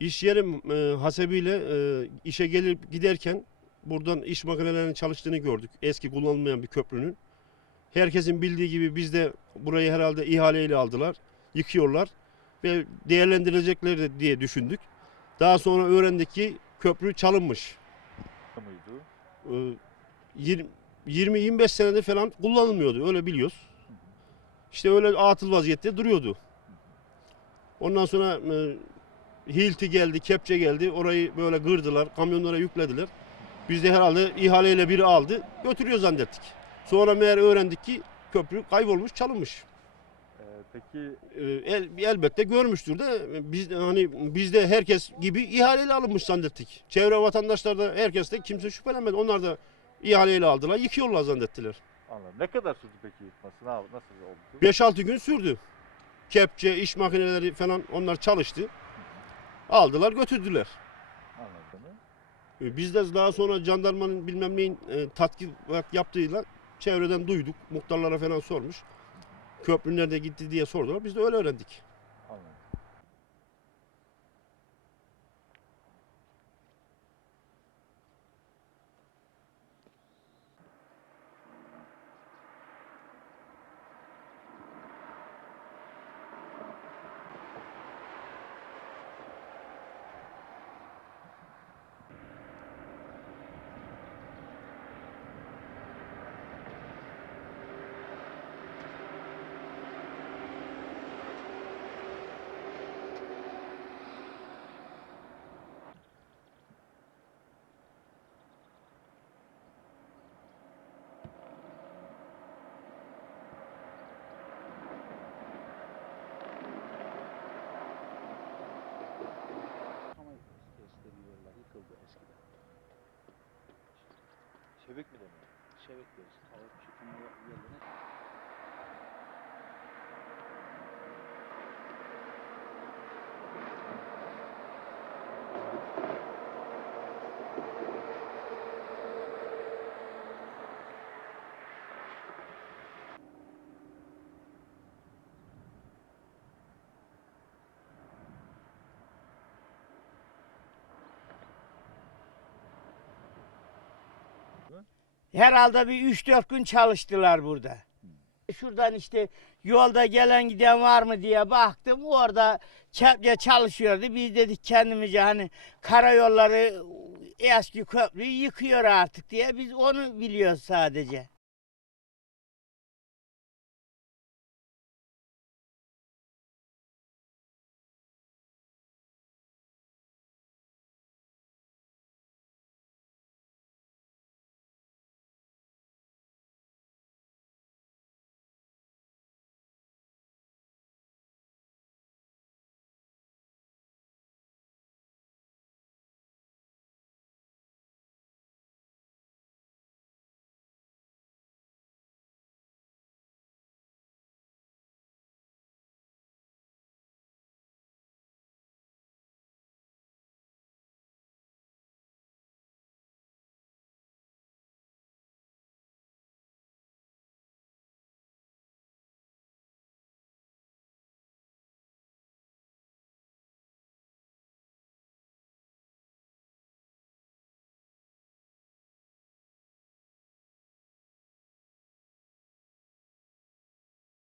İş yerim e, hasebiyle e, işe gelip giderken buradan iş makinelerinin çalıştığını gördük. Eski kullanılmayan bir köprünün. Herkesin bildiği gibi biz de burayı herhalde ihaleyle aldılar. Yıkıyorlar ve değerlendirilecekler de diye düşündük. Daha sonra öğrendik ki köprü çalınmış. mıydı? E, 20-25 senedir falan kullanılmıyordu öyle biliyoruz. İşte öyle atıl vaziyette duruyordu. Ondan sonra e, hilti geldi, kepçe geldi. Orayı böyle kırdılar, kamyonlara yüklediler. Biz de herhalde ihaleyle biri aldı, götürüyor zannettik. Sonra meğer öğrendik ki köprü kaybolmuş, çalınmış. Ee, peki E, el, elbette görmüştür de biz hani biz de herkes gibi ihaleyle alınmış zannettik. Çevre vatandaşlar da herkes de kimse şüphelenmedi. Onlar da ihaleyle aldılar, yıkıyorlar zannettiler. anladım. Ne kadar sürdü peki yıkması? Ne, nasıl oldu? 5-6 gün sürdü. Kepçe, iş makineleri falan onlar çalıştı. Aldılar götürdüler. Anladım. E, Biz de daha sonra jandarmanın bilmem neyin e, tatbikat yaptığıyla çevreden duyduk. Muhtarlara falan sormuş. Köprü nerede gitti diye sordular. Biz de öyle öğrendik. Şebek mi deniyor? Şevek diyoruz. Tavuk çıkımı Herhalde bir 3-4 gün çalıştılar burada. Şuradan işte yolda gelen giden var mı diye baktım. Orada kepçe çalışıyordu. Biz dedik kendimize hani karayolları eski köprüyü yıkıyor artık diye biz onu biliyoruz sadece.